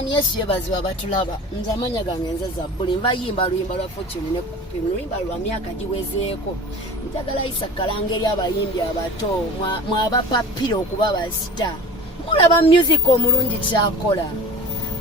Bwani Yesu yebaziwa batulaba nze amanya gange nze Zabbuli nva yimba luyimba lwa Fortune ne luyimba lwa myaka giwezeeko njagala Isa Kalangeri abayimbi abato mwabapapira okuba basita mulaba music omulungi kyakola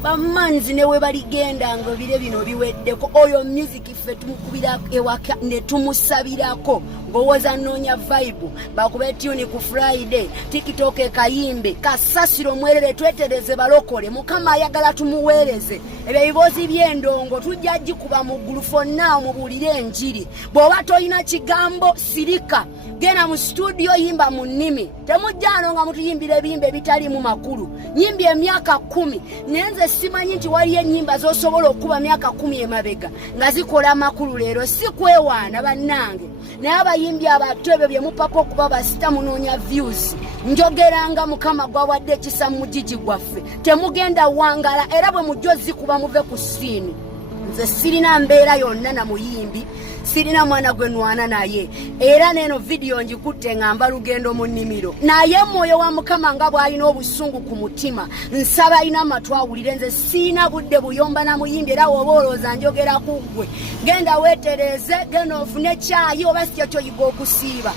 bamanzi newe baligenda ngo bire bino biweddeko oyo music ffe tumukubira ewaka ne tumusabirako ngowoza nonya vibe bakube tune ku Friday TikTok ekayimbe kasasiro mwerere twetereze balokole mukama ayagala tumuweereze ebyo bibozi byendongo tujjaji kuba mu gulu for now mubulire njiri bwoba toyina kigambo sirika gena mu studio yimba mu nnimi temujjano nga mutuyimbire bimbe bitali mu makulu nyimbi emyaka 10 nenze simanyi nti wali ennyimba zosobola okuba myaka 10 emabega nga zikola makulu leero si kwewaana bannange naye abayimbi abato ebyo bye mupako okuba basita munoonya views njogeranga mukama gwawadde ekisa mu mugigi gwaffe temugenda wangala era bwe mujjozi kuba muve ku siini nze sirina mbeera yonna na muyimbi sirina mwana gwe nwana naye era neno video njikutte ngamba lugendo mu nnimiro naye moyo wa mukama nga bwalina obusungu ku mutima nsaba ina matwawulire nze sina budde buyomba na muyimbi era wobolooza njogera kugwe genda wetereze genda ofune kyayi oba si kyo yiga okusiiba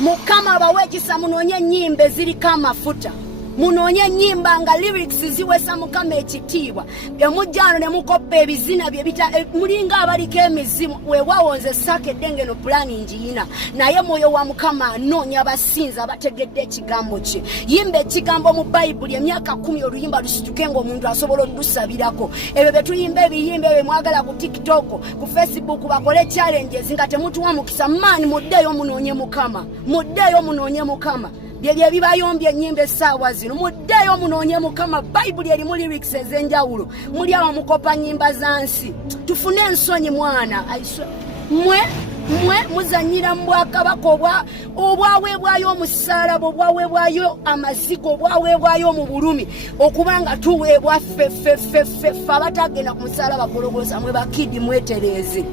mukama bawe ekisa munoonye ennyimba eziriko amafuta munonye nyimba nga lyrics ziwesa mukama ekitiibwa emujjano ne mukopa ebizina bye bita mulinga abaliko emizimu wewawonze sakedde ngeno planning yina naye moyo wa mukama anonya abasinza bategedde ekigambo kye yimba ekigambo mu Bible emyaka 10 oluyimba lusituke ng'omuntu asobola oddusabirako ebyo bye tuyimba ebiyimba bye mwagala ku TikTok ku Facebook bakole challenges nga temutuwa mukisa mani muddeyo munonye mukama bye bibayombye ennyimba essaawa zino muddeyo munoonye mukama Bible erimu lyrics ez'enjawulo muli awo mukopa nnyimba za nsi tufune ensonyi mwana mwe muzanyira mu bwakabaka obwaweebwayo omusaalaba obwaweebwayo amazigo obwaweebwayo mu bulumi okubanga tuweebwa ffe abatagenda ku musaalaba gologolosa mwe bakidi mwetereze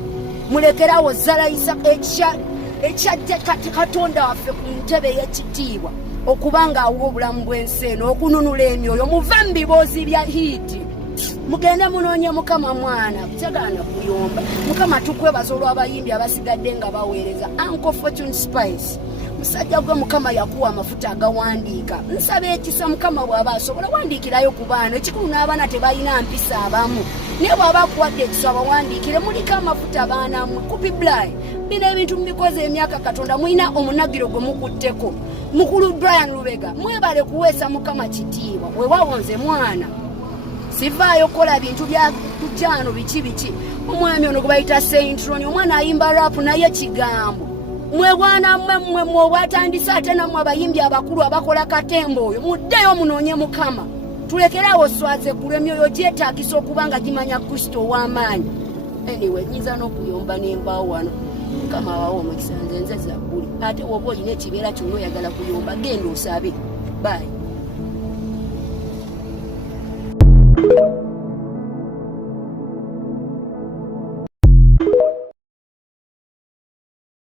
mulekerawo zalayisa ekyajja Katonda waffe ku ntebe y'ekitiibwa okubanga awo obulamu bw'ensi eno okununula emyoyo muve mu biboozi bya hiiti mugende munoonye mukama mwana kutegana kuyomba mukama tukwebaza olw'abayimbi abasigadde nga baweereza Uncle Fortune Spice musajja gwe mukama yakuwa amafuta agawandiika nsaba ekisa mukama bw'aba asobola wandiikirayo ku baana ekikulu n'abaana tebalina mpisa abamu naye bw'aba akuwadde ekisa bawandiikire muliko amafuta baana mmwe kupi Brian bino ebintu mbikoze emyaka Katonda mulina omunagiro gwe mukutteko mukulu Brian Lubega mwebale kuweesa mukama kitiibwa we wawonze mwana sivaayo kola bintu bya kujano biki omwami ono gwe bayita Saint Ronnie omwana ayimba rap naye kigambo mwebwana mmwe mwatandisa ate namwe abayimbi abakulu abakola katembo oyo muddeyo munoonye mukama tulekerawo swaze kulwa emyoyo gyetaagisa okubanga gimanya Kristo w'amaanyi anyway nyiza n'okuyomba n'embaawo wano mukama wawo omukisa nze Zabbuli ate woba olina ekibeera kyonna oyagala kuyomba genda osabe bye